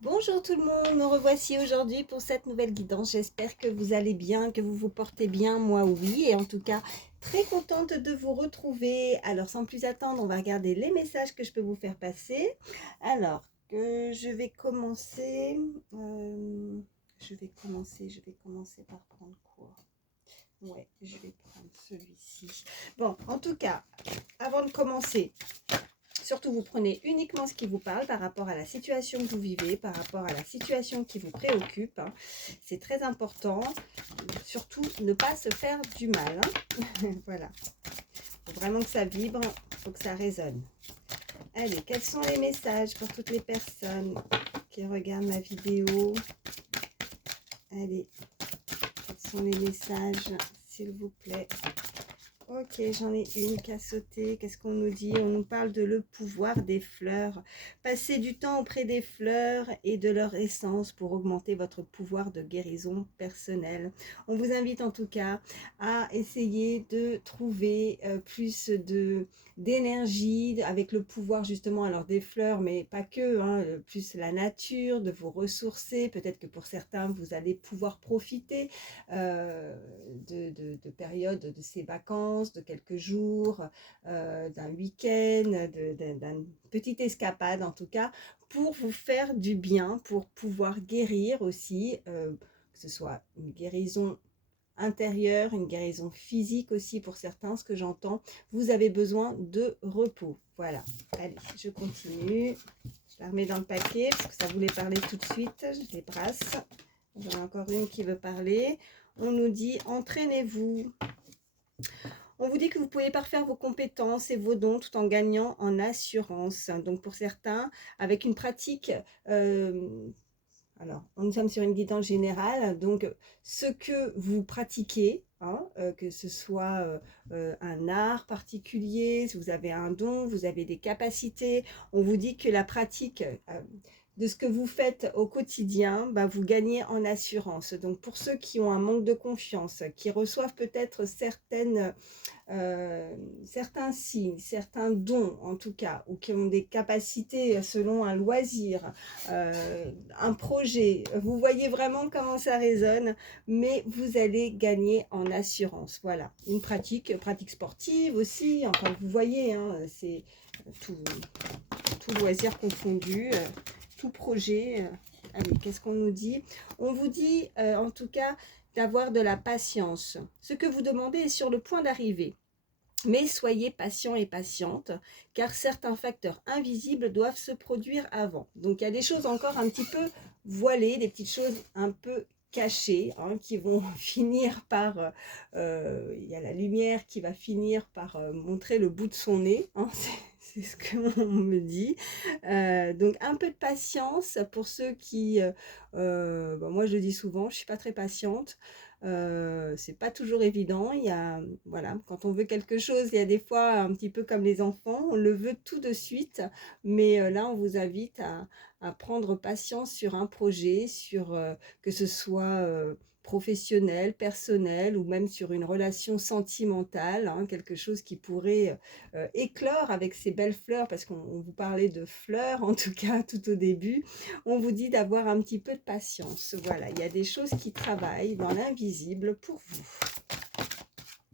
Bonjour tout le monde, me revoici aujourd'hui pour cette nouvelle guidance. J'espère que vous allez bien, que vous vous portez bien, moi oui, et en tout cas très contente de vous retrouver. Alors sans plus attendre, on va regarder les messages que je peux vous faire passer. Alors, je vais commencer, je vais commencer par prendre quoi? Ouais, je vais prendre celui-ci. Bon, en tout cas, avant de commencer, surtout, vous prenez uniquement ce qui vous parle par rapport à la situation que vous vivez, par rapport à la situation qui vous préoccupe. C'est très important. Surtout, ne pas se faire du mal. Voilà. Il faut vraiment que ça vibre, il faut que ça résonne. Allez, quels sont les messages pour toutes les personnes qui regardent ma vidéo? Allez, quels sont les messages, s'il vous plaît? Ok, j'en ai une qui a sauté. Qu'est-ce qu'on nous dit? On nous parle de le pouvoir des fleurs. Passez du temps auprès des fleurs et de leur essence pour augmenter votre pouvoir de guérison personnelle. On vous invite en tout cas à essayer de trouver plus d'énergie avec le pouvoir justement alors des fleurs, mais pas que, hein, plus la nature, de vous ressourcer. Peut-être que pour certains, vous allez pouvoir profiter de périodes de ces vacances, de quelques jours, d'un week-end, d'une petite escapade en tout cas, pour vous faire du bien, pour pouvoir guérir aussi, que ce soit une guérison intérieure, une guérison physique aussi pour certains, ce que j'entends, vous avez besoin de repos. Voilà, allez, je continue. Je la remets dans le paquet parce que ça voulait parler tout de suite. Je les brasse. J'en ai encore une qui veut parler. On nous dit entraînez-vous. On vous dit que vous pouvez parfaire vos compétences et vos dons tout en gagnant en assurance. Donc pour certains, avec une pratique, alors nous sommes sur une guidance générale, donc ce que vous pratiquez, hein, que ce soit un art particulier, si vous avez un don, vous avez des capacités, on vous dit que la pratique de ce que vous faites au quotidien, bah, vous gagnez en assurance. Donc pour ceux qui ont un manque de confiance, qui reçoivent peut-être certains signes, certains dons en tout cas, ou qui ont des capacités selon un loisir, un projet, vous voyez vraiment comment ça résonne, mais vous allez gagner en assurance. Voilà, une pratique sportive aussi, enfin vous voyez, hein, c'est tout loisir confondu, tout projet. Allez, qu'est-ce qu'on nous dit? On vous dit en tout cas d'avoir de la patience. Ce que vous demandez est sur le point d'arriver. Mais soyez patient et patiente, car certains facteurs invisibles doivent se produire avant. Donc il y a des choses encore un petit peu voilées, des petites choses un peu cachées, hein, qui vont finir par... il y a la lumière qui va finir par montrer le bout de son nez, hein, c'est ce qu'on me dit. Donc un peu de patience pour ceux qui... moi je le dis souvent, je ne suis pas très patiente. C'est pas toujours évident. Il y a, voilà, quand on veut quelque chose, il y a des fois un petit peu comme les enfants, on le veut tout de suite, mais là on vous invite à prendre patience sur un projet, sur que ce soit professionnel, personnel ou même sur une relation sentimentale, hein, quelque chose qui pourrait éclore avec ces belles fleurs, parce qu'on vous parlait de fleurs en tout cas tout au début. On vous dit d'avoir un petit peu de patience. Voilà, il y a des choses qui travaillent dans l'invisible pour vous.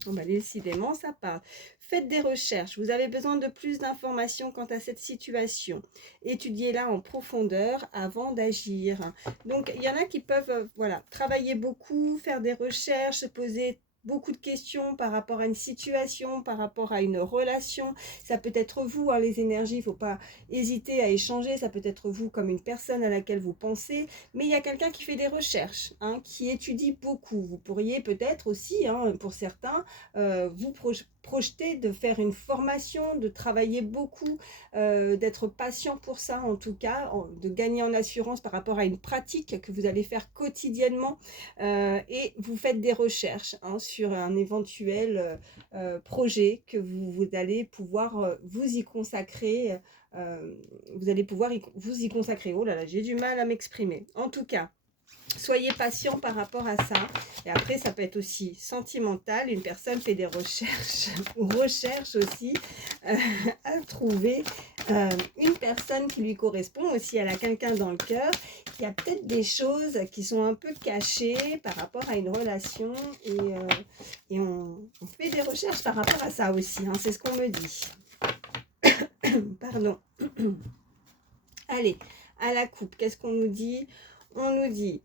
Bon, bah, décidément, ça parle. Faites des recherches. Vous avez besoin de plus d'informations quant à cette situation. Étudiez-la en profondeur avant d'agir. Donc, il y en a qui peuvent voilà, travailler beaucoup, faire des recherches, se poser beaucoup de questions par rapport à une situation, par rapport à une relation. Ça peut être vous, hein, les énergies, il ne faut pas hésiter à échanger. Ça peut être vous comme une personne à laquelle vous pensez. Mais il y a quelqu'un qui fait des recherches, hein, qui étudie beaucoup. Vous pourriez peut-être aussi, hein, pour certains, vous projeter de faire une formation, de travailler beaucoup, d'être patient pour ça en tout cas, de gagner en assurance par rapport à une pratique que vous allez faire quotidiennement, et vous faites des recherches, hein, sur un éventuel projet que vous allez pouvoir vous y consacrer. Vous allez pouvoir vous y consacrer. Oh là là, j'ai du mal à m'exprimer. En tout cas, soyez patient par rapport à ça. Et après, ça peut être aussi sentimental. Une personne fait des recherches ou recherche aussi à trouver une personne qui lui correspond aussi, elle a quelqu'un dans le cœur, qui a peut-être des choses qui sont un peu cachées par rapport à une relation et on fait des recherches par rapport à ça aussi, hein, c'est ce qu'on me dit. Pardon. Allez, à la coupe, qu'est-ce qu'on nous dit? On nous dit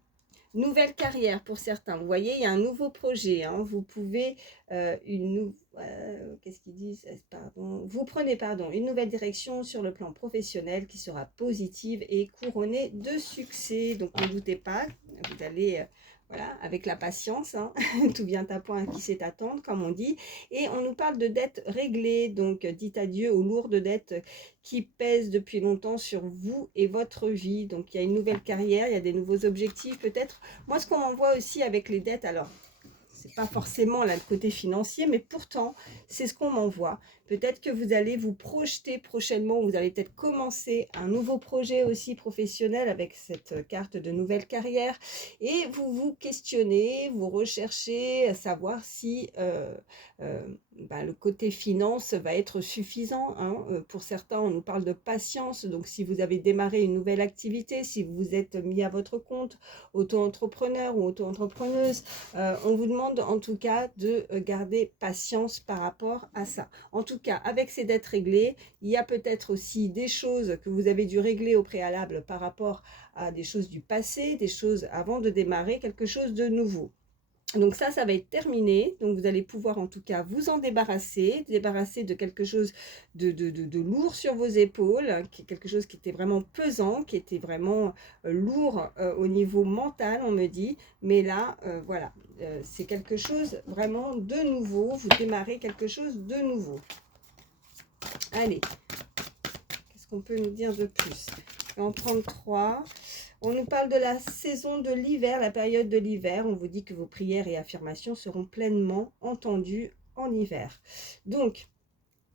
nouvelle carrière pour certains. Vous voyez, il y a un nouveau projet. Hein. Vous pouvez qu'est-ce qu'ils disent? Pardon. Vous prenez une nouvelle direction sur le plan professionnel qui sera positive et couronnée de succès. Donc ne doutez pas, vous allez voilà, avec la patience, hein, tout vient à point à qui sait attendre, comme on dit. Et on nous parle de dettes réglées, donc dites adieu aux lourdes dettes qui pèsent depuis longtemps sur vous et votre vie. Donc il y a une nouvelle carrière, il y a des nouveaux objectifs peut-être. Moi, ce qu'on m'envoie aussi avec les dettes, alors, c'est pas forcément là le côté financier, mais pourtant, c'est ce qu'on m'envoie. Peut-être que vous allez vous projeter prochainement, vous allez peut-être commencer un nouveau projet aussi professionnel avec cette carte de nouvelle carrière et vous vous questionnez, vous recherchez à savoir si le côté finance va être suffisant. Hein. Pour certains, on nous parle de patience, donc si vous avez démarré une nouvelle activité, si vous vous êtes mis à votre compte, auto-entrepreneur ou auto-entrepreneuse, on vous demande en tout cas de garder patience par rapport à ça. En tout cas, avec ces dettes réglées, il y a peut-être aussi des choses que vous avez dû régler au préalable par rapport à des choses du passé, des choses avant de démarrer quelque chose de nouveau. Donc ça va être terminé. Donc vous allez pouvoir en tout cas vous en débarrasser de quelque chose de lourd sur vos épaules, quelque chose qui était vraiment pesant, qui était vraiment lourd au niveau mental, on me dit. Mais là, voilà, c'est quelque chose vraiment de nouveau. Vous démarrez quelque chose de nouveau. Allez, qu'est-ce qu'on peut nous dire de plus? Je vais en prendre 3. On nous parle de la saison de l'hiver, la période de l'hiver. On vous dit que vos prières et affirmations seront pleinement entendues en hiver. Donc,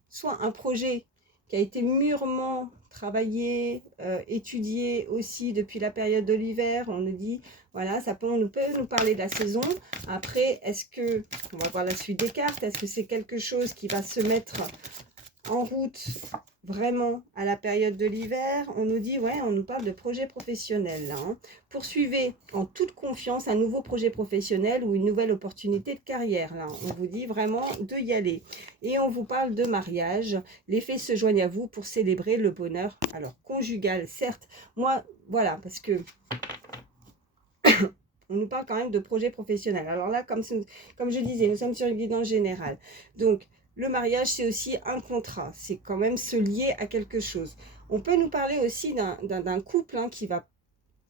soit un projet qui a été mûrement travaillé, étudié aussi depuis la période de l'hiver. On nous dit, voilà, on peut nous parler de la saison. Après, est-ce que, on va voir la suite des cartes, est-ce que c'est quelque chose qui va se mettre en route vraiment à la période de l'hiver? On nous dit, ouais, on nous parle de projet professionnel là. Hein. Poursuivez en toute confiance un nouveau projet professionnel ou une nouvelle opportunité de carrière. Là, on vous dit vraiment de y aller. Et on vous parle de mariage. Les fées se joignent à vous pour célébrer le bonheur. Alors, conjugal, certes. Moi, voilà, parce que on nous parle quand même de projet professionnel. Alors là, comme je disais, nous sommes sur une guidance générale. Donc, le mariage, c'est aussi un contrat. C'est quand même se lier à quelque chose. On peut nous parler aussi d'un couple qui va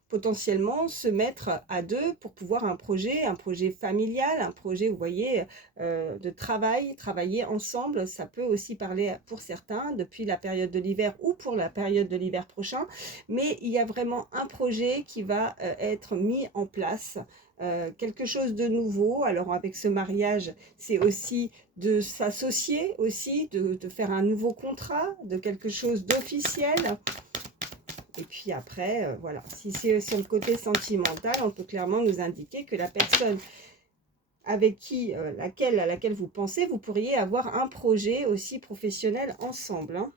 potentiellement se mettre à deux pour pouvoir un projet familial, un projet, vous voyez, de travailler ensemble. Ça peut aussi parler pour certains depuis la période de l'hiver ou pour la période de l'hiver prochain. Mais il y a vraiment un projet qui va être mis en place. Quelque chose de nouveau. Alors avec ce mariage, c'est aussi de s'associer aussi, de faire un nouveau contrat, de quelque chose d'officiel. Et puis après, voilà, si c'est sur le côté sentimental, on peut clairement nous indiquer que la personne avec à laquelle vous pensez, vous pourriez avoir un projet aussi professionnel ensemble. Hein.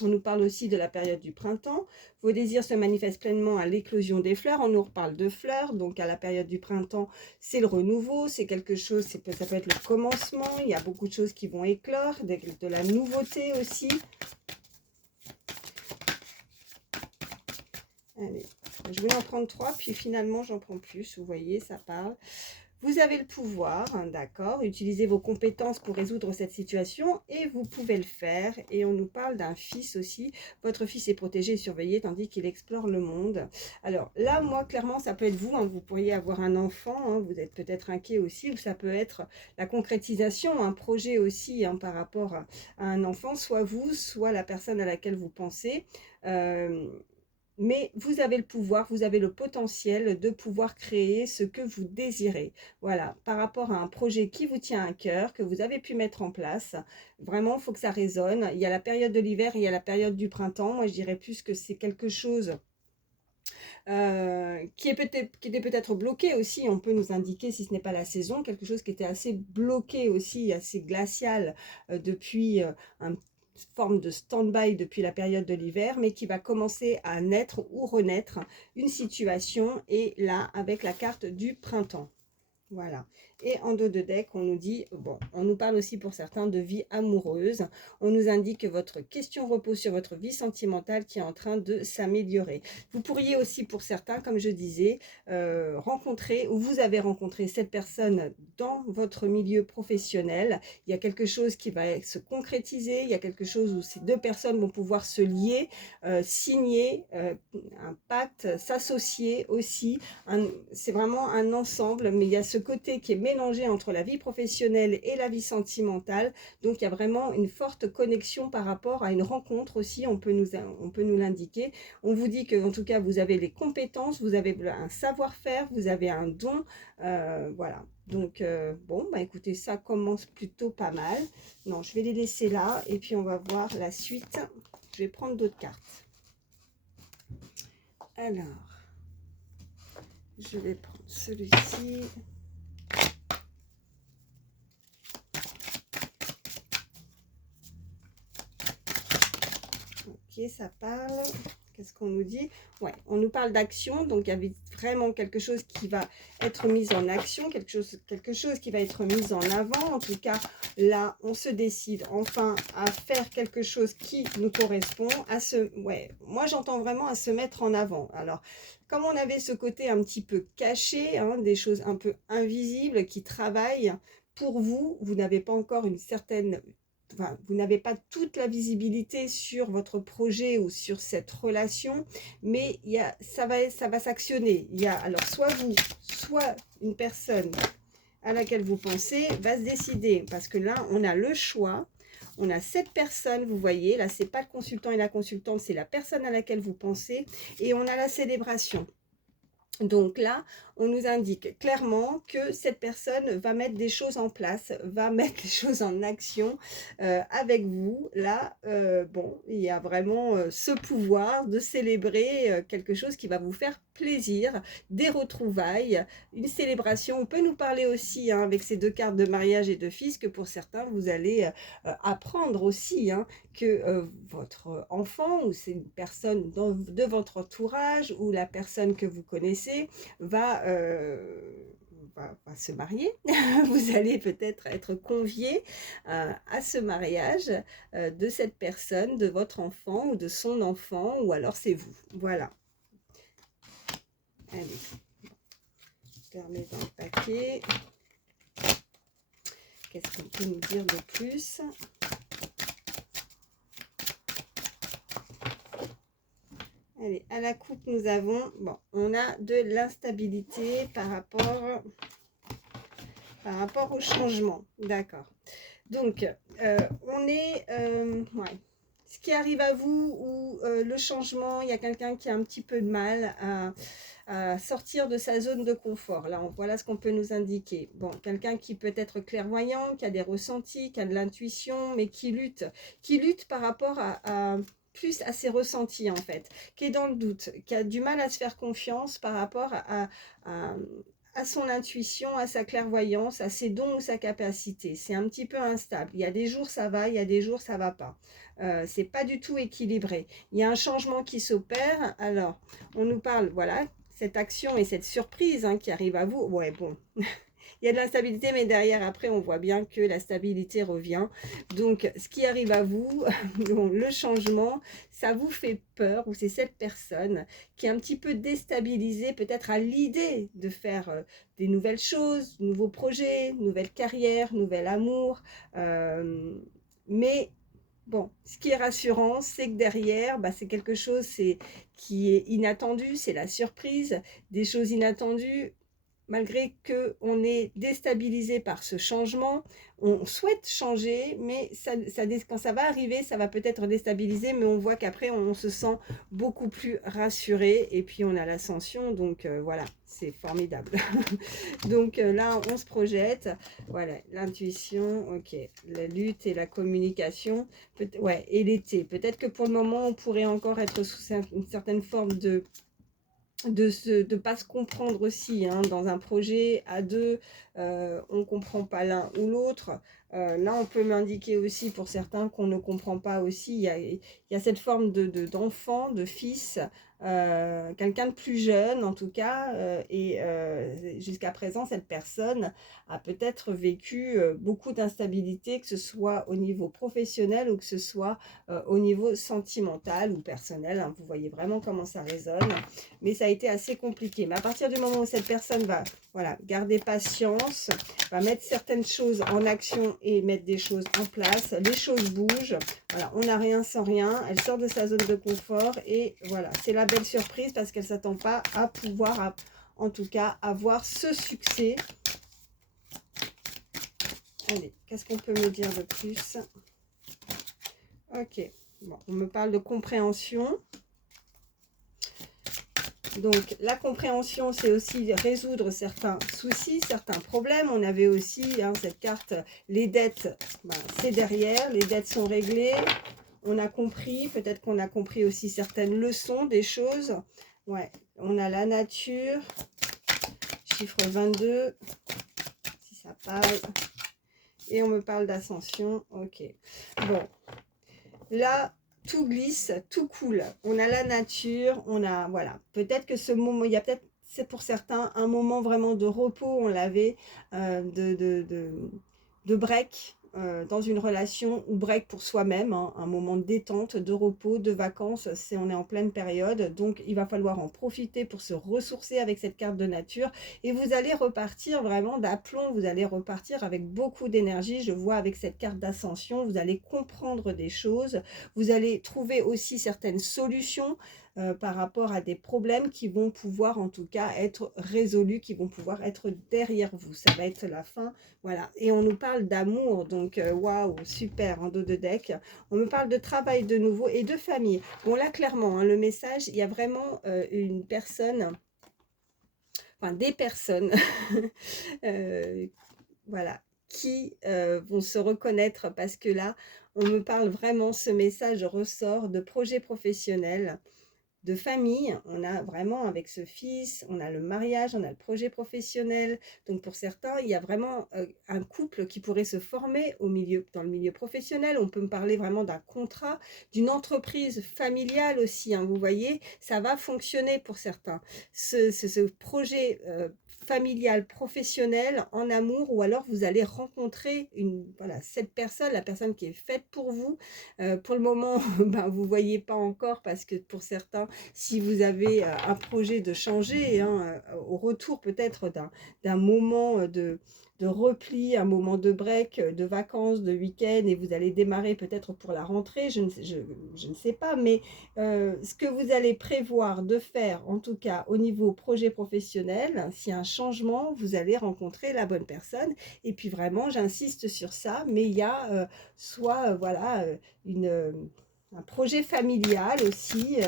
On nous parle aussi de la période du printemps. Vos désirs se manifestent pleinement à l'éclosion des fleurs. On nous reparle de fleurs. Donc, à la période du printemps, c'est le renouveau. C'est quelque chose, ça peut être le commencement. Il y a beaucoup de choses qui vont éclore, de la nouveauté aussi. Allez, je voulais en prendre 3, puis finalement, j'en prends plus. Vous voyez, ça parle. Vous avez le pouvoir, hein, d'accord. Utilisez vos compétences pour résoudre cette situation et vous pouvez le faire. Et on nous parle d'un fils aussi. Votre fils est protégé et surveillé tandis qu'il explore le monde. Alors là, moi, clairement, ça peut être vous. Hein, vous pourriez avoir un enfant. Hein, vous êtes peut-être inquiet aussi. Ou ça peut être la concrétisation, un projet aussi par rapport à un enfant. Soit vous, soit la personne à laquelle vous pensez. Mais vous avez le pouvoir, vous avez le potentiel de pouvoir créer ce que vous désirez. Voilà, par rapport à un projet qui vous tient à cœur, que vous avez pu mettre en place, vraiment, il faut que ça résonne. Il y a la période de l'hiver, il y a la période du printemps. Moi, je dirais plus que c'est quelque chose qui était peut-être bloqué aussi. On peut nous indiquer, si ce n'est pas la saison, quelque chose qui était assez bloqué aussi, assez glacial depuis un forme de stand-by depuis la période de l'hiver, mais qui va commencer à naître ou renaître une situation, et là, avec la carte du printemps. Voilà. Et en dos de deck, on nous dit, bon, on nous parle aussi pour certains de vie amoureuse. On nous indique que votre question repose sur votre vie sentimentale qui est en train de s'améliorer. Vous pourriez aussi, pour certains, comme je disais, rencontrer, ou vous avez rencontré cette personne dans votre milieu professionnel. Il y a quelque chose qui va se concrétiser, il y a quelque chose où ces deux personnes vont pouvoir se lier, signer un pacte, s'associer aussi. C'est vraiment un ensemble, mais il y a ce côté qui est mélangé entre la vie professionnelle et la vie sentimentale. Donc il y a vraiment une forte connexion par rapport à une rencontre aussi, on peut nous l'indiquer. On vous dit que en tout cas vous avez les compétences, vous avez un savoir-faire, vous avez un don, voilà. Donc bon, bah écoutez, ça commence plutôt pas mal. Non, je vais les laisser là et puis on va voir la suite. Je vais prendre d'autres cartes. Alors, je vais prendre celui-ci. Ok, ça parle. Qu'est-ce qu'on nous dit? Ouais, on nous parle d'action, donc il y avait vraiment quelque chose qui va être mis en action, quelque chose qui va être mis en avant. En tout cas, là, on se décide enfin à faire quelque chose qui nous correspond, ouais, moi j'entends vraiment à se mettre en avant. Alors, comme on avait ce côté un petit peu caché, hein, des choses un peu invisibles qui travaillent pour vous, vous n'avez pas encore une certaine... Enfin, vous n'avez pas toute la visibilité sur votre projet ou sur cette relation, mais ça va s'actionner. Il y a alors soit vous, soit une personne à laquelle vous pensez va se décider, parce que là, on a le choix. On a cette personne, vous voyez, là, c'est pas le consultant et la consultante, c'est la personne à laquelle vous pensez, et on a la célébration. Donc là, on nous indique clairement que cette personne va mettre des choses en place, va mettre les choses en action avec vous. Là, bon, il y a vraiment ce pouvoir de célébrer quelque chose qui va vous faire plaisir, des retrouvailles, une célébration. On peut nous parler aussi, hein, avec ces deux cartes de mariage et de fils, que pour certains, vous allez apprendre aussi, hein, que votre enfant ou c'est une personne de votre entourage ou la personne que vous connaissez va se marier. Vous allez peut-être être convié à ce mariage de cette personne, de votre enfant ou de son enfant, ou alors c'est vous. Voilà. Allez, je remets dans le paquet. Qu'est-ce qu'on peut nous dire de plus ? Allez, à la coupe, nous avons, bon, on a de l'instabilité par rapport au changement. D'accord. Donc, on est, ouais, ce qui arrive à vous ou le changement, il y a quelqu'un qui a un petit peu de mal à sortir de sa zone de confort. Là, voilà ce qu'on peut nous indiquer. Bon, quelqu'un qui peut être clairvoyant, qui a des ressentis, qui a de l'intuition, mais qui lutte par rapport plus à ses ressentis en fait, qui est dans le doute, qui a du mal à se faire confiance par rapport à son intuition, à sa clairvoyance, à ses dons ou sa capacité. C'est un petit peu instable. Il y a des jours ça va, il y a des jours ça va pas. C'est pas du tout équilibré. Il y a un changement qui s'opère. Alors, on nous parle, voilà, cette action et cette surprise, hein, qui arrive à vous. Ouais, bon. Il y a de l'instabilité, mais derrière, après, on voit bien que la stabilité revient. Donc, ce qui arrive à vous, le changement, ça vous fait peur, ou c'est cette personne qui est un petit peu déstabilisée, peut-être à l'idée de faire des nouvelles choses, nouveaux projets, nouvelle carrière, nouvel amour. Mais bon, ce qui est rassurant, c'est que derrière, bah, c'est quelque chose qui est inattendu, c'est la surprise, des choses inattendues. Malgré qu'on est déstabilisé par ce changement, on souhaite changer, mais quand ça va arriver, ça va peut-être déstabiliser, mais on voit qu'après, on se sent beaucoup plus rassuré, et puis on a l'ascension, donc voilà, c'est formidable. Donc là, on se projette, voilà, l'intuition, ok, la lutte et la communication, ouais, et l'été. Peut-être que pour le moment, on pourrait encore être sous une certaine forme de pas se comprendre aussi, hein, dans un projet à deux, on ne comprend pas l'un ou l'autre, Là, on peut m'indiquer aussi pour certains qu'on ne comprend pas aussi. Il y a cette forme d'enfant, de fils, quelqu'un de plus jeune en tout cas. Jusqu'à présent, cette personne a peut-être vécu beaucoup d'instabilité, que ce soit au niveau professionnel ou que ce soit au niveau sentimental ou personnel. Hein. Vous voyez vraiment comment ça résonne. Mais ça a été assez compliqué. Mais à partir du moment où cette personne va voilà, garder patience, va mettre certaines choses en action et mettre des choses en place. Les choses bougent. Voilà, on n'a rien sans rien. Elle sort de sa zone de confort et voilà, c'est la belle surprise parce qu'elle ne s'attend pas à pouvoir, en tout cas, avoir ce succès. Allez, qu'est-ce qu'on peut me dire de plus? Ok, bon, on me parle de compréhension. Donc, la compréhension, c'est aussi résoudre certains soucis, certains problèmes. On avait aussi hein, cette carte, les dettes, ben, c'est derrière, les dettes sont réglées. On a compris, peut-être qu'on a compris aussi certaines leçons des choses. Ouais, on a la nature, chiffre 22, si ça parle. Et on me parle d'ascension, ok. Bon, là, tout glisse, tout coule. On a la nature, on a, voilà. Peut-être que ce moment, il y a peut-être, c'est pour certains, un moment vraiment de repos, on l'avait, de break dans une relation, ou break pour soi-même, hein, un moment de détente, de repos, de vacances, on est en pleine période, donc il va falloir en profiter pour se ressourcer avec cette carte de nature, et vous allez repartir vraiment d'aplomb, vous allez repartir avec beaucoup d'énergie, je vois avec cette carte d'ascension, vous allez comprendre des choses, vous allez trouver aussi certaines solutions, par rapport à des problèmes qui vont pouvoir en tout cas être résolus, qui vont pouvoir être derrière vous. Ça va être la fin, voilà. Et on nous parle d'amour, donc waouh, super, en dos de deck. On me parle de travail de nouveau et de famille. Bon là, clairement, hein, le message, il y a vraiment une personne, enfin des personnes, voilà, qui vont se reconnaître parce que là, on me parle vraiment, ce message ressort de projet professionnel, de famille. On a vraiment avec ce fils, on a le mariage, on a le projet professionnel. Donc pour certains, il y a vraiment un couple qui pourrait se former dans le milieu professionnel. On peut me parler vraiment d'un contrat, d'une entreprise familiale aussi. Hein, vous voyez, ça va fonctionner pour certains. Ce projet familial, professionnel, en amour, ou alors vous allez rencontrer voilà, cette personne, la personne qui est faite pour vous. Pour le moment, ben, vous ne voyez pas encore parce que pour certains, si vous avez un projet de changer, hein, au retour peut-être d'un moment de repli, un moment de break, de vacances, de week-end, et vous allez démarrer peut-être pour la rentrée, je ne sais pas, mais ce que vous allez prévoir de faire, en tout cas au niveau projet professionnel, s'il y a un changement, vous allez rencontrer la bonne personne. Et puis vraiment, j'insiste sur ça, mais il y a soit voilà, un projet familial aussi,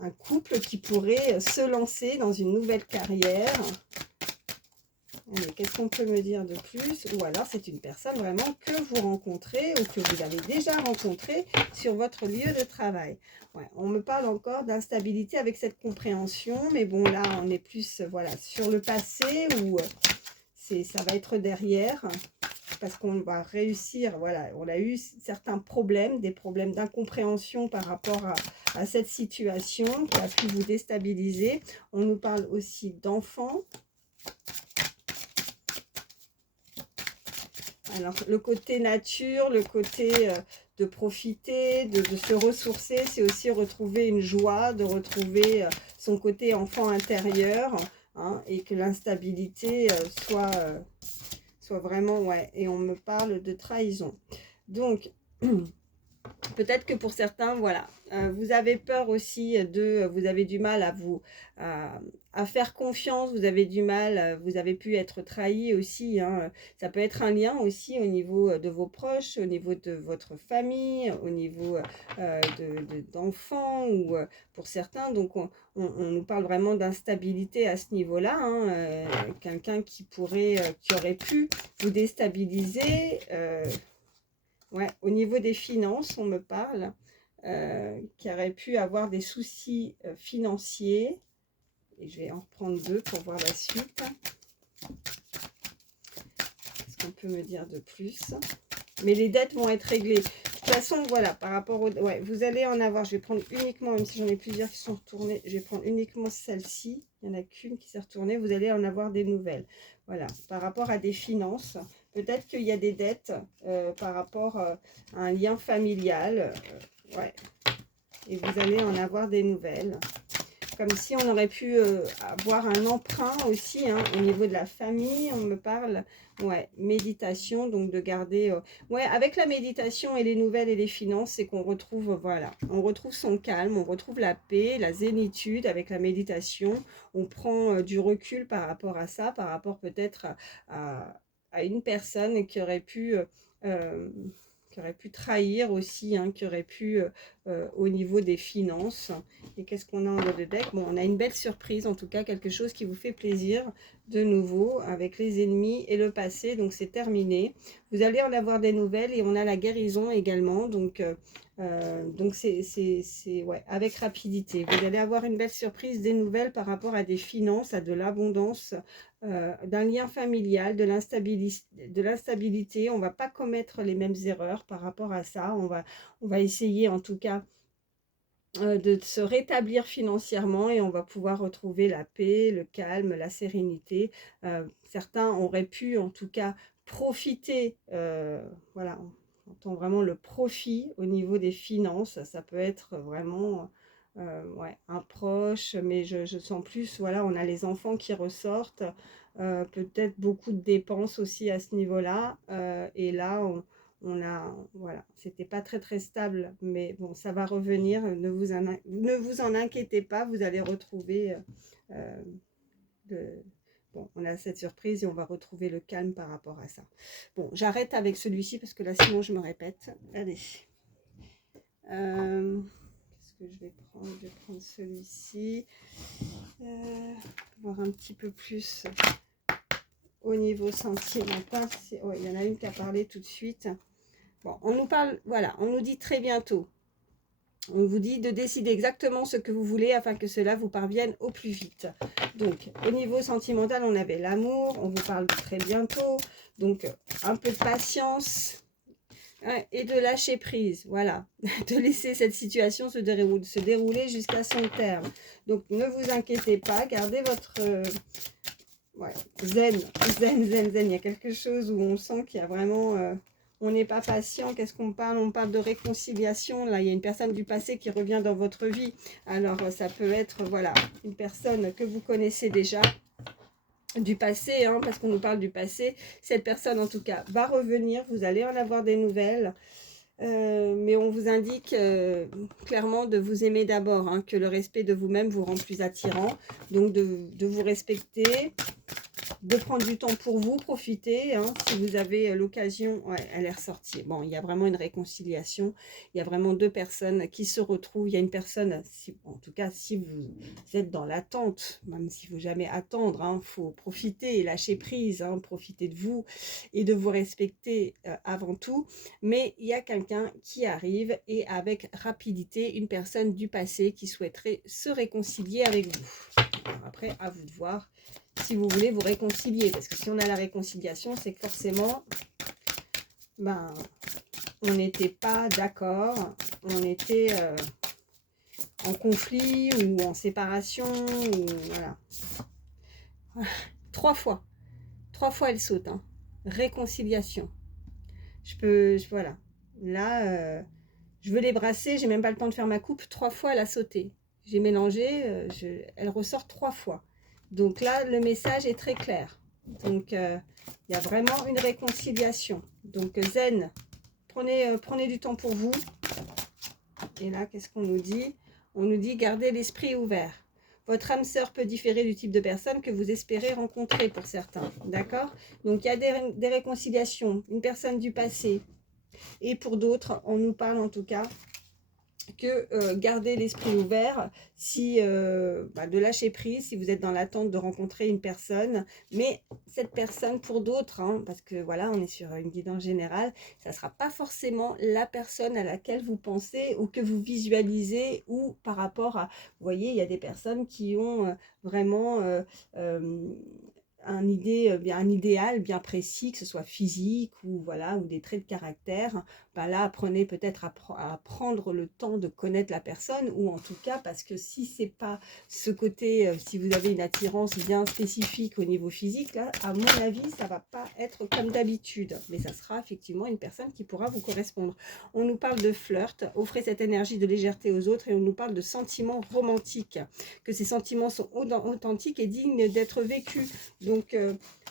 un couple qui pourrait se lancer dans une nouvelle carrière. Allez, qu'est-ce qu'on peut me dire de plus? Ou alors c'est une personne vraiment que vous rencontrez ou que vous avez déjà rencontré sur votre lieu de travail. Ouais, on me parle encore d'instabilité avec cette compréhension, mais bon là on est plus voilà, sur le passé où ça va être derrière. Parce qu'on va réussir, voilà, on a eu certains problèmes, des problèmes d'incompréhension par rapport à cette situation qui a pu vous déstabiliser. On nous parle aussi d'enfants. Alors, le côté nature, le côté de profiter, de se ressourcer, c'est aussi retrouver une joie, de retrouver son côté enfant intérieur, hein, et que l'instabilité soit vraiment, ouais, et on me parle de trahison. Donc, peut-être que pour certains, voilà, vous avez peur aussi vous avez du mal à faire confiance, vous avez du mal, vous avez pu être trahi aussi, hein. Ça peut être un lien aussi au niveau de vos proches, au niveau de votre famille, au niveau d'enfants, ou pour certains, donc on nous parle vraiment d'instabilité à ce niveau-là, hein, quelqu'un qui aurait pu vous déstabiliser. Ouais, au niveau des finances, on me parle, qui aurait pu avoir des soucis financiers. Et je vais en reprendre deux pour voir la suite. Qu'est-ce qu'on peut me dire de plus? Mais les dettes vont être réglées. De toute façon, voilà, par rapport au... Ouais, vous allez en avoir, je vais prendre uniquement, même si j'en ai plusieurs qui sont retournées, je vais prendre uniquement celle-ci. Il n'y en a qu'une qui s'est retournée. Vous allez en avoir des nouvelles. Voilà, par rapport à des finances. Peut-être qu'il y a des dettes par rapport à un lien familial. Ouais, et vous allez en avoir des nouvelles. Comme si on aurait pu avoir un emprunt aussi, hein, au niveau de la famille, on me parle, ouais, méditation, donc de garder, ouais, avec la méditation et les nouvelles et les finances, c'est qu'on retrouve, voilà, on retrouve son calme, on retrouve la paix, la zénitude avec la méditation, on prend du recul par rapport à ça, par rapport peut-être à une personne euh, qui aurait pu trahir aussi, hein, qui aurait pu, au niveau des finances. Et qu'est-ce qu'on a en haut de deck? Bon, on a une belle surprise, en tout cas, quelque chose qui vous fait plaisir de nouveau avec les ennemis et le passé. Donc, c'est terminé. Vous allez en avoir des nouvelles et on a la guérison également. Donc c'est ouais, avec rapidité. Vous allez avoir une belle surprise, des nouvelles par rapport à des finances, à de l'abondance, d'un lien familial, de l'instabilité. On ne va pas commettre les mêmes erreurs par rapport à ça. On va essayer en tout cas de se rétablir financièrement et on va pouvoir retrouver la paix, le calme, la sérénité. Certains auraient pu en tout cas profiter, voilà, on entend vraiment le profit au niveau des finances. Ça peut être vraiment ouais, un proche, mais je sens plus, voilà, on a les enfants qui ressortent, peut-être beaucoup de dépenses aussi à ce niveau-là. Et là, on a, voilà, c'était pas très stable, mais bon, ça va revenir, ne vous en inquiétez pas, vous allez retrouver, euh, de, bon, on a cette surprise et on va retrouver le calme par rapport à ça. Bon, j'arrête avec celui-ci parce que là, sinon, je me répète. Allez. Qu'est-ce que je vais prendre? Je vais prendre celui-ci. Voir un petit peu plus au niveau sentimental. Oh, il y en a une qui a parlé tout de suite. Bon, on nous parle, voilà, on nous dit très bientôt. On vous dit de décider exactement ce que vous voulez afin que cela vous parvienne au plus vite. Donc, au niveau sentimental, on avait l'amour, on vous parle de très bientôt. Donc, un peu de patience, hein, et de lâcher prise. Voilà, de laisser cette situation se dérouler jusqu'à son terme. Donc, ne vous inquiétez pas, gardez votre... ouais, zen. Il y a quelque chose où on sent qu'il y a vraiment... on n'est pas patient. Qu'est-ce qu'on parle? On parle de réconciliation. Là, il y a une personne du passé qui revient dans votre vie. Alors, ça peut être, voilà, une personne que vous connaissez déjà du passé, hein, parce qu'on nous parle du passé. Cette personne, en tout cas, va revenir. Vous allez en avoir des nouvelles. Mais on vous indique clairement de vous aimer d'abord, hein, que le respect de vous-même vous rend plus attirant. Donc, de vous respecter, de prendre du temps pour vous, profiter, hein, si vous avez l'occasion. Ouais, elle est ressortie. Bon, il y a vraiment une réconciliation, il y a vraiment deux personnes qui se retrouvent. Il y a une personne, si, en tout cas, si vous êtes dans l'attente, même s'il ne faut jamais attendre, il faut profiter et lâcher prise, profiter de vous et de vous respecter avant tout. Mais il y a quelqu'un qui arrive et avec rapidité, une personne du passé qui souhaiterait se réconcilier avec vous. Alors après, à vous de voir si vous voulez vous réconcilier, parce que si on a la réconciliation, c'est que forcément, ben, on n'était pas d'accord, on était en conflit ou en séparation, ou voilà. 3 fois elle saute, hein. Réconciliation. Voilà. Là, je veux les brasser, j'ai même pas le temps de faire ma coupe. 3 fois elle a sauté. J'ai mélangé, elle ressort 3 fois. Donc là, le message est très clair. Donc, il y a vraiment une réconciliation. Donc, zen, prenez du temps pour vous. Et là, qu'est-ce qu'on nous dit? On nous dit, gardez l'esprit ouvert. Votre âme sœur peut différer du type de personne que vous espérez rencontrer pour certains. D'accord? Donc, il y a des réconciliations. Une personne du passé. Et pour d'autres, on nous parle en tout cas que garder l'esprit ouvert, si de lâcher prise, si vous êtes dans l'attente de rencontrer une personne, mais cette personne pour d'autres, parce que voilà, on est sur une guidance générale, ça ne sera pas forcément la personne à laquelle vous pensez ou que vous visualisez, ou par rapport à, vous voyez, il y a des personnes qui ont vraiment un idéal bien précis, que ce soit physique ou voilà, ou des traits de caractère, ben là, apprenez peut-être à prendre le temps de connaître la personne, ou en tout cas, parce que si c'est pas ce côté, si vous avez une attirance bien spécifique au niveau physique, là, à mon avis, ça va pas être comme d'habitude, mais ça sera effectivement une personne qui pourra vous correspondre. On nous parle de flirt, offrez cette énergie de légèreté aux autres, et on nous parle de sentiments romantiques, que ces sentiments sont authentiques et dignes d'être vécus. Donc,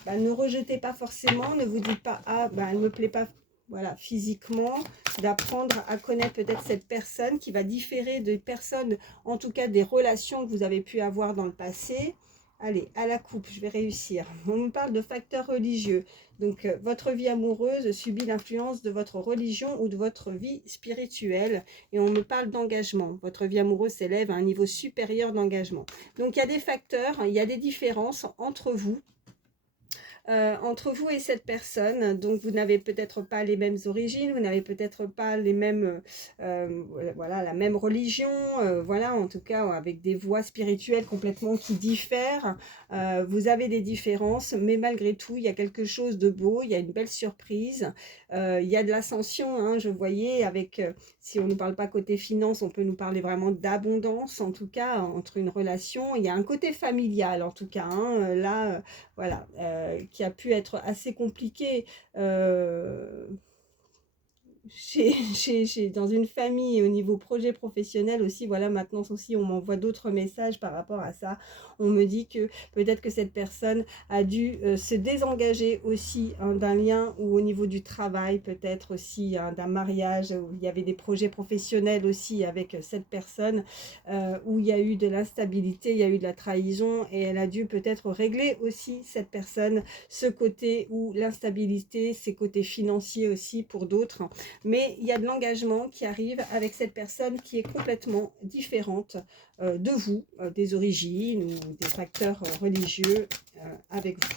bah, ne rejetez pas forcément, ne vous dites pas, ah, bah, elle ne me plaît pas, voilà, physiquement, d'apprendre à connaître peut-être cette personne qui va différer de personnes, en tout cas des relations que vous avez pu avoir dans le passé. Allez, à la coupe, je vais réussir. On nous parle de facteurs religieux. Donc, votre vie amoureuse subit l'influence de votre religion ou de votre vie spirituelle. Et on me parle d'engagement. Votre vie amoureuse s'élève à un niveau supérieur d'engagement. Donc, il y a des facteurs, il y a des différences entre vous et cette personne. Donc vous n'avez peut-être pas les mêmes origines, vous n'avez peut-être pas les mêmes, voilà, la même religion, voilà, en tout cas avec des voies spirituelles complètement qui diffèrent. Vous avez des différences, mais malgré tout, il y a quelque chose de beau, il y a une belle surprise, il y a de l'ascension, hein, je voyais, avec, si on ne parle pas côté finance, on peut nous parler vraiment d'abondance, en tout cas, entre une relation. Il y a un côté familial, en tout cas, hein, là, voilà, qui a pu être assez compliqué dans une famille au niveau projet professionnel aussi. Voilà, maintenant aussi on m'envoie d'autres messages par rapport à ça. On me dit que peut-être que cette personne a dû se désengager aussi, hein, d'un lien, ou au niveau du travail, peut-être aussi, hein, d'un mariage où il y avait des projets professionnels aussi avec cette personne, où il y a eu de l'instabilité, il y a eu de la trahison, et elle a dû peut-être régler aussi, cette personne, ce côté où l'instabilité, ces côtés financiers aussi pour d'autres. Mais il y a de l'engagement qui arrive avec cette personne qui est complètement différente de vous, des origines ou des facteurs religieux avec vous.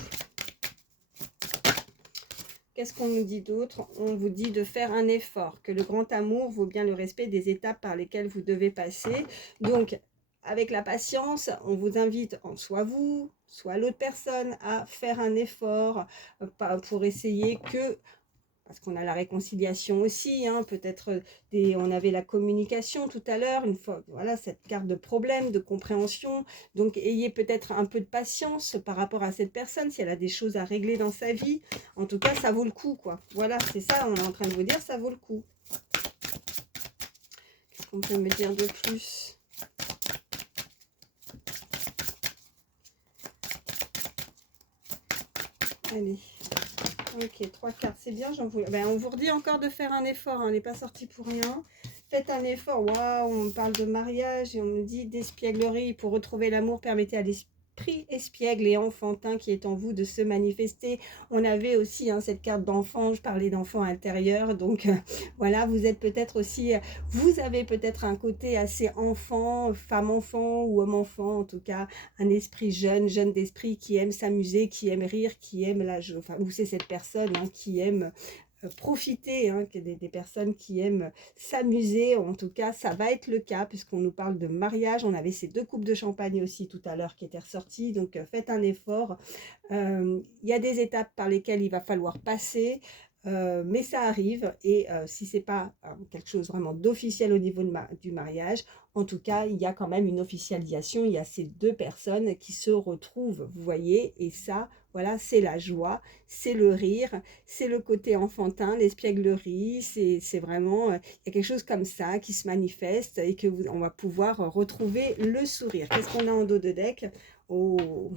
Qu'est-ce qu'on nous dit d'autre? On vous dit de faire un effort, que le grand amour vaut bien le respect des étapes par lesquelles vous devez passer. Donc, avec la patience, on vous invite, soit vous, soit l'autre personne, à faire un effort pour essayer que... Parce qu'on a la réconciliation aussi, hein, peut-être on avait la communication tout à l'heure, une fois, voilà, cette carte de problème, de compréhension. Donc, ayez peut-être un peu de patience par rapport à cette personne, si elle a des choses à régler dans sa vie. En tout cas, ça vaut le coup, quoi. Voilà, c'est ça, on est en train de vous dire, ça vaut le coup. Qu'est-ce qu'on peut me dire de plus? Allez. Ok, 3 cartes, c'est bien. On vous redit encore de faire un effort, hein, on n'est pas sorti pour rien. Faites un effort. Waouh, on me parle de mariage et on me dit d'espièglerie. Pour retrouver l'amour, permettez à l'esprit espiègle et enfantin qui est en vous de se manifester. On avait aussi, hein, cette carte d'enfant, je parlais d'enfant intérieur. Donc voilà, vous êtes peut-être aussi, vous avez peut-être un côté assez enfant, femme-enfant ou homme-enfant, en tout cas un esprit jeune, jeune d'esprit, qui aime s'amuser, qui aime rire, qui aime la joie. Enfin, vous, c'est cette personne, hein, qui aime profiter, hein, des personnes qui aiment s'amuser. En tout cas, ça va être le cas puisqu'on nous parle de mariage. On avait ces 2 coupes de champagne aussi tout à l'heure qui étaient ressorties. Donc, faites un effort. Il y a des étapes par lesquelles il va falloir passer. Mais ça arrive, et si c'est pas quelque chose vraiment d'officiel au niveau du mariage, en tout cas, il y a quand même une officialisation. Il y a ces 2 personnes qui se retrouvent, vous voyez, et ça, voilà, c'est la joie, c'est le rire, c'est le côté enfantin, l'espièglerie, c'est vraiment, il y a quelque chose comme ça qui se manifeste et que on va pouvoir retrouver le sourire. Qu'est-ce qu'on a en dos de deck? Oh,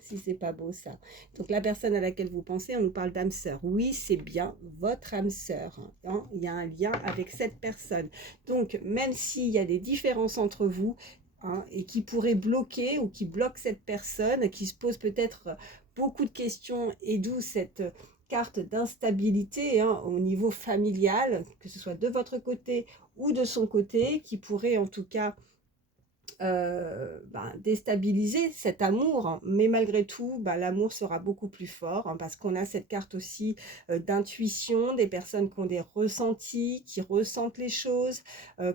si c'est pas beau ça. Donc la personne à laquelle vous pensez, on nous parle d'âme sœur. Oui, c'est bien votre âme sœur, hein. Il y a un lien avec cette personne. Donc même s'il y a des différences entre vous, hein, et qui pourraient bloquer ou qui bloquent cette personne, qui se pose peut-être beaucoup de questions, et d'où cette carte d'instabilité, hein, au niveau familial, que ce soit de votre côté ou de son côté, qui pourrait en tout cas déstabiliser cet amour, hein. Mais malgré tout, l'amour sera beaucoup plus fort, hein, parce qu'on a cette carte aussi d'intuition, des personnes qui ont des ressentis, qui ressentent les choses,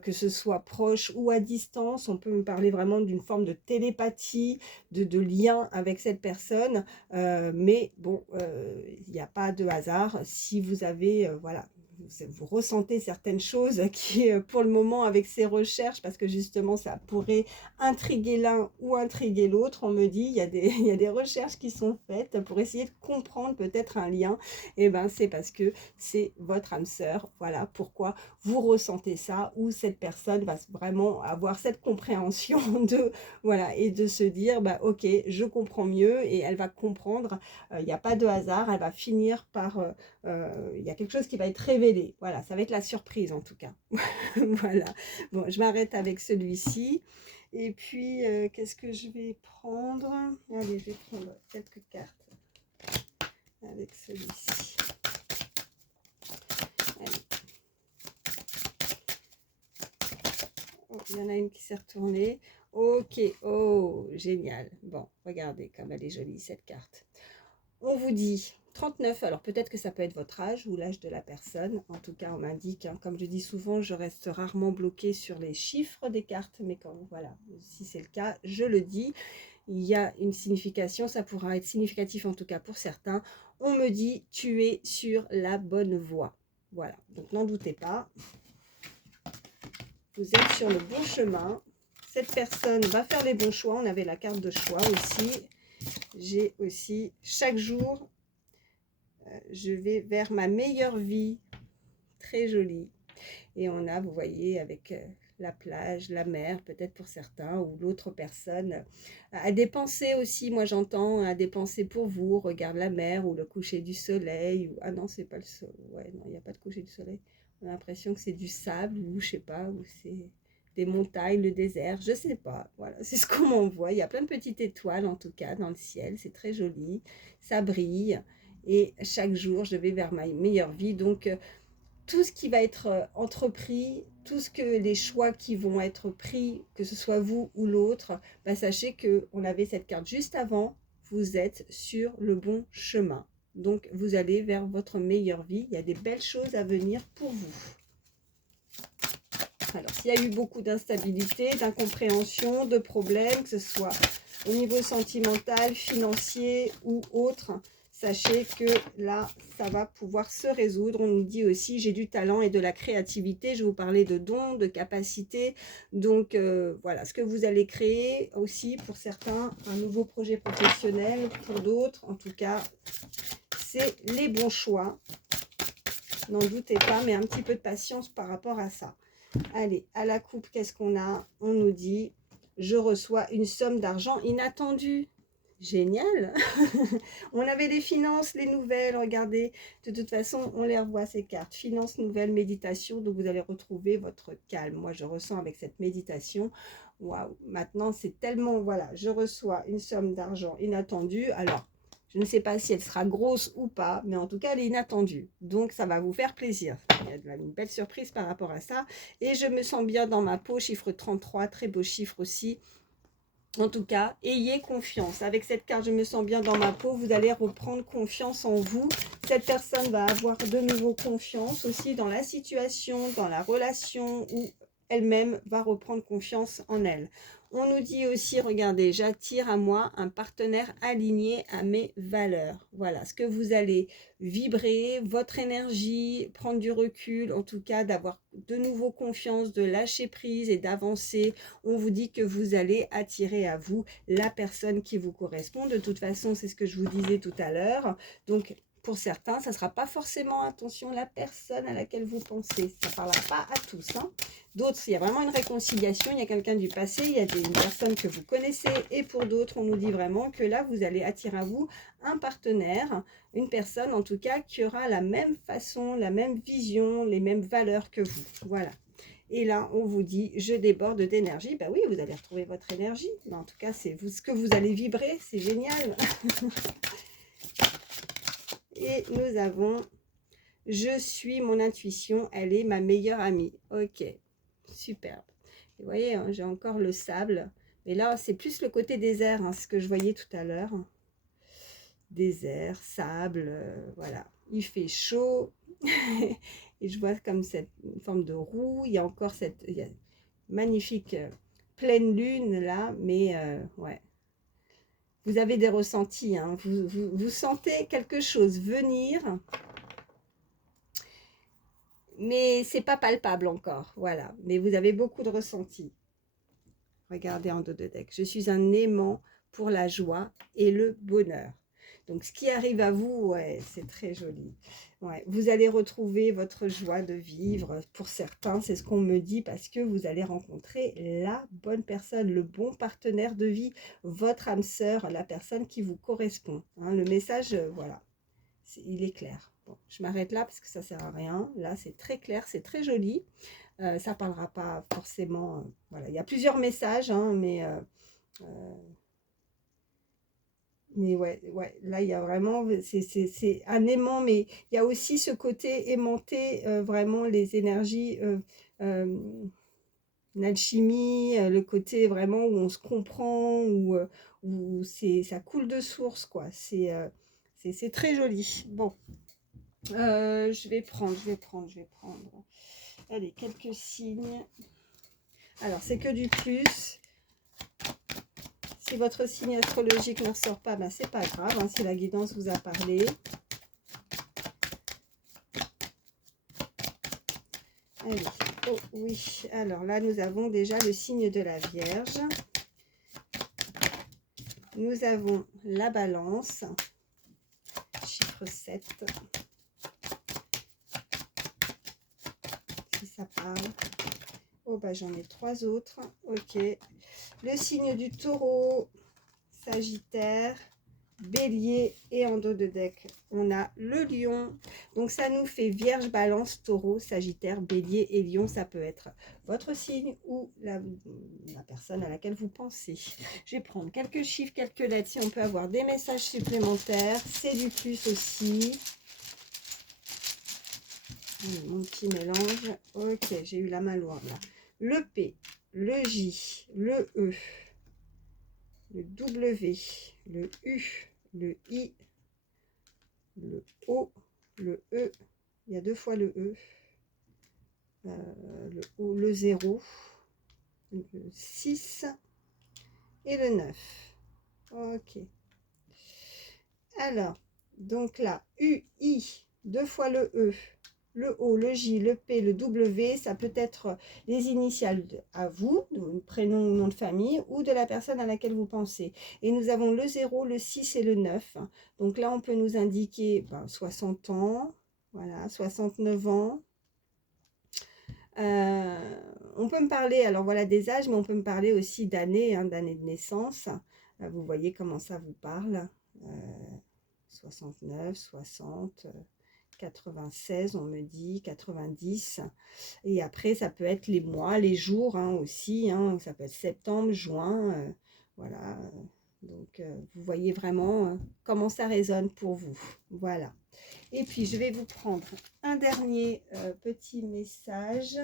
que ce soit proche ou à distance. On peut me parler vraiment d'une forme de télépathie, de lien avec cette personne, mais bon, il n'y a pas de hasard. Si vous avez, voilà, vous ressentez certaines choses qui, pour le moment, avec ces recherches, parce que justement, ça pourrait intriguer l'un ou intriguer l'autre, on me dit, il y a des recherches qui sont faites pour essayer de comprendre peut-être un lien, et ben c'est parce que c'est votre âme sœur, voilà pourquoi vous ressentez ça, ou cette personne va vraiment avoir cette compréhension de, voilà, et de se dire, ok, je comprends mieux, et elle va comprendre, il n'y a pas de hasard, elle va finir par, il y a quelque chose qui va être révélé, voilà, ça va être la surprise en tout cas. Voilà, bon, je m'arrête avec celui-ci. Et puis, qu'est-ce que je vais prendre? Allez, je vais prendre quelques cartes avec celui-ci. Oh, il y en a une qui s'est retournée. Ok, oh, génial. Bon, regardez comme elle est jolie cette carte. On vous dit 39, alors peut-être que ça peut être votre âge ou l'âge de la personne. En tout cas, on m'indique, hein, comme je dis souvent, je reste rarement bloquée sur les chiffres des cartes, mais quand, voilà, si c'est le cas, je le dis. Il y a une signification, ça pourra être significatif en tout cas pour certains. On me dit, tu es sur la bonne voie. Voilà, donc n'en doutez pas. Vous êtes sur le bon chemin. Cette personne va faire les bons choix. On avait la carte de choix aussi. J'ai aussi, chaque jour, je vais vers ma meilleure vie. Très jolie. Et on a, vous voyez, avec la plage, la mer, peut-être pour certains, ou l'autre personne, à dépenser aussi, moi j'entends, à dépenser pour vous, regarde la mer, ou le coucher du soleil, ou, ah non, c'est pas le soleil, ouais, non, il n'y a pas de coucher du soleil, on a l'impression que c'est du sable, ou je sais pas, ou c'est des montagnes, le désert, je sais pas, voilà, c'est ce qu'on m'envoie, il y a plein de petites étoiles en tout cas dans le ciel, c'est très joli, ça brille, et chaque jour je vais vers ma meilleure vie, donc tout ce qui va être entrepris, tout ce que les choix qui vont être pris, que ce soit vous ou l'autre, sachez qu'on avait cette carte juste avant, vous êtes sur le bon chemin. Donc, vous allez vers votre meilleure vie. Il y a des belles choses à venir pour vous. Alors, s'il y a eu beaucoup d'instabilité, d'incompréhension, de problèmes, que ce soit au niveau sentimental, financier ou autre, sachez que là, ça va pouvoir se résoudre. On nous dit aussi, j'ai du talent et de la créativité. Je vais vous parler de dons, de capacités. Donc, voilà, ce que vous allez créer aussi pour certains, un nouveau projet professionnel. Pour d'autres, en tout cas, c'est les bons choix. N'en doutez pas, mais un petit peu de patience par rapport à ça. Allez, à la coupe, qu'est-ce qu'on a? On nous dit, je reçois une somme d'argent inattendue. Génial. On avait les finances, les nouvelles, regardez. De toute façon, on les revoit ces cartes. Finances, nouvelles, méditation. Donc, vous allez retrouver votre calme. Moi, je ressens avec cette méditation. Waouh, maintenant, c'est tellement, voilà, je reçois une somme d'argent inattendue. Alors, je ne sais pas si elle sera grosse ou pas, mais en tout cas, elle est inattendue. Donc, ça va vous faire plaisir. Il y a une belle surprise par rapport à ça. Et je me sens bien dans ma peau. Chiffre 33, très beau chiffre aussi. En tout cas, ayez confiance. Avec cette carte, je me sens bien dans ma peau. Vous allez reprendre confiance en vous. Cette personne va avoir de nouveau confiance aussi dans la situation, dans la relation, où elle-même va reprendre confiance en elle. On nous dit aussi, regardez, j'attire à moi un partenaire aligné à mes valeurs. Voilà, ce que vous allez vibrer, votre énergie, prendre du recul, en tout cas d'avoir de nouveau confiance, de lâcher prise et d'avancer. On vous dit que vous allez attirer à vous la personne qui vous correspond. De toute façon, c'est ce que je vous disais tout à l'heure. Donc, pour certains, ça ne sera pas forcément, attention, la personne à laquelle vous pensez. Ça ne parlera pas à tous, hein. D'autres, il y a vraiment une réconciliation, il y a quelqu'un du passé, il y a une personne que vous connaissez. Et pour d'autres, on nous dit vraiment que là, vous allez attirer à vous un partenaire, une personne en tout cas qui aura la même façon, la même vision, les mêmes valeurs que vous. Voilà. Et là, on vous dit, je déborde d'énergie. Ben oui, vous allez retrouver votre énergie. Mais en tout cas, c'est ce que vous allez vibrer. C'est génial. Et nous avons, je suis mon intuition. Elle est ma meilleure amie. Ok, superbe. Vous voyez, hein, j'ai encore le sable. Mais là, c'est plus le côté désert, hein, ce que je voyais tout à l'heure. Désert, sable, voilà. Il fait chaud. Et je vois comme cette forme de roue. Il y a encore cette magnifique pleine lune là. Mais ouais, vous avez des ressentis. Hein. Vous sentez quelque chose venir. Mais c'est pas palpable encore. Voilà. Mais vous avez beaucoup de ressentis. Regardez en dos de deck. Je suis un aimant pour la joie et le bonheur. Donc, ce qui arrive à vous, ouais, c'est très joli. Ouais, vous allez retrouver votre joie de vivre. Pour certains, c'est ce qu'on me dit parce que vous allez rencontrer la bonne personne, le bon partenaire de vie, votre âme sœur, la personne qui vous correspond. Hein, le message, voilà, il est clair. Bon, je m'arrête là parce que ça ne sert à rien. Là, c'est très clair, c'est très joli. Ça ne parlera pas forcément. Voilà, il y a plusieurs messages, hein, mais ouais, ouais, là, il y a vraiment, c'est un aimant, mais il y a aussi ce côté aimanté, vraiment les énergies, l'alchimie, le côté vraiment où on se comprend, où ça coule de source, quoi. C'est très joli. Bon, je vais prendre. Allez, quelques signes. Alors, c'est que du plus. Si votre signe astrologique ne ressort pas, ben c'est pas grave, hein, si la guidance vous a parlé. Allez, oh oui, alors là nous avons déjà le signe de la Vierge. Nous avons la Balance, chiffre 7. Si ça parle. Oh bah j'en ai 3 autres, ok. Le signe du Taureau, Sagittaire, Bélier et en dos de deck, on a le Lion. Donc ça nous fait Vierge, Balance, Taureau, Sagittaire, Bélier et Lion. Ça peut être votre signe ou la personne à laquelle vous pensez. Je vais prendre quelques chiffres, quelques lettres. Si on peut avoir des messages supplémentaires, c'est du plus aussi. Mon petit mélange. Ok, j'ai eu la main lourde là. Le P, le J, le E, le W, le U, le I, le O, le E, il y a 2 fois le E, le O, le 0, le 6 et le 9. Ok. Alors, donc là, U, I, 2 fois le E, le O, le J, le P, le W, ça peut être les initiales à vous, prénom ou nom de famille, ou de la personne à laquelle vous pensez. Et nous avons le 0, le 6 et le 9. Donc là, on peut nous indiquer 60 ans, voilà, 69 ans. On peut me parler, alors voilà, des âges, mais on peut me parler aussi d'années, hein, d'années de naissance. Vous voyez comment ça vous parle. 69, 60... 96, on me dit, 90. Et après, ça peut être les mois, les jours hein, aussi. Hein, ça peut être septembre, juin. Voilà. Donc, vous voyez vraiment comment ça résonne pour vous. Voilà. Et puis, je vais vous prendre un dernier petit message.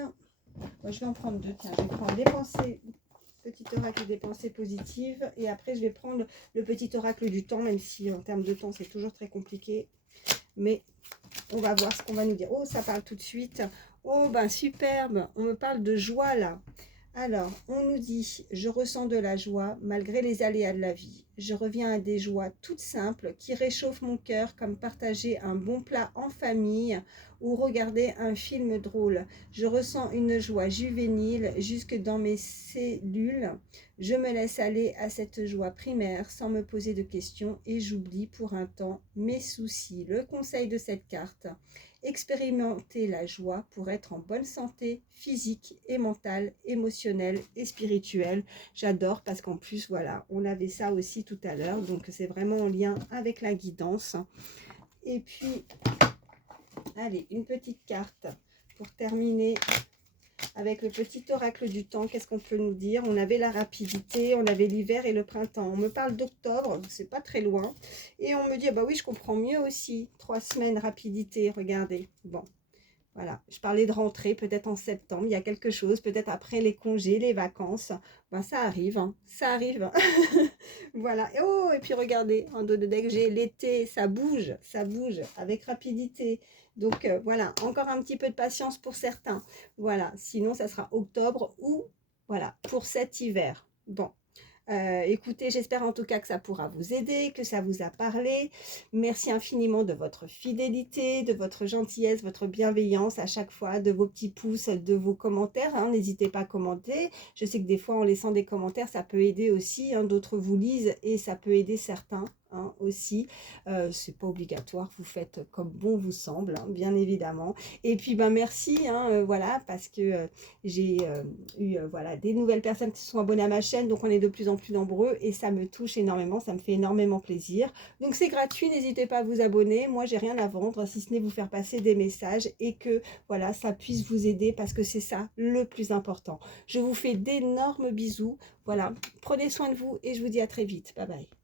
Moi, je vais en prendre 2. Tiens, je vais prendre des pensées, petit oracle des pensées positives. Et après, je vais prendre le petit oracle du temps, même si en termes de temps, c'est toujours très compliqué. Mais on va voir ce qu'on va nous dire. Oh, ça parle tout de suite. Oh, ben superbe. On me parle de joie là. Alors, on nous dit, je ressens de la joie malgré les aléas de la vie. Je reviens à des joies toutes simples qui réchauffent mon cœur comme partager un bon plat en famille ou regarder un film drôle. Je ressens une joie juvénile jusque dans mes cellules. Je me laisse aller à cette joie primaire sans me poser de questions et j'oublie pour un temps mes soucis. Le conseil de cette carte: expérimenter la joie pour être en bonne santé physique et mentale, émotionnelle et spirituelle. J'adore parce qu'en plus, voilà, on avait ça aussi tout à l'heure. Donc, c'est vraiment en lien avec la guidance. Et puis, allez, une petite carte pour terminer avec le petit oracle du temps. Qu'est-ce qu'on peut nous dire? On avait la rapidité, on avait l'hiver et le printemps. On me parle d'octobre, c'est pas très loin. Et on me dit, ah bah oui, je comprends mieux aussi. 3 semaines, rapidité, regardez. Bon, Voilà, je parlais de rentrée, peut-être en septembre, il y a quelque chose, peut-être après les congés, les vacances. Ben, ça arrive, hein, ça arrive. Voilà. Et oh, et puis regardez, en dos de deck, j'ai l'été, ça bouge avec rapidité. Donc voilà, encore un petit peu de patience pour certains. Voilà, sinon ça sera octobre ou voilà, pour cet hiver. Bon. Écoutez, j'espère en tout cas que ça pourra vous aider, que ça vous a parlé. Merci infiniment de votre fidélité, de votre gentillesse, votre bienveillance à chaque fois, de vos petits pouces, de vos commentaires, hein. N'hésitez pas à commenter. Je sais que des fois, en laissant des commentaires, ça peut aider aussi, hein. D'autres vous lisent et ça peut aider certains, hein, aussi. C'est pas obligatoire, vous faites comme bon vous semble, hein, bien évidemment. Et puis, ben, merci, hein, voilà, parce que j'ai eu voilà, des nouvelles personnes qui se sont abonnées à ma chaîne, donc on est de plus en plus nombreux et ça me touche énormément, ça me fait énormément plaisir. Donc c'est gratuit, n'hésitez pas à vous abonner. Moi, j'ai rien à vendre, si ce n'est vous faire passer des messages et que voilà, ça puisse vous aider parce que c'est ça le plus important. Je vous fais d'énormes bisous. Voilà, prenez soin de vous et je vous dis à très vite. Bye bye.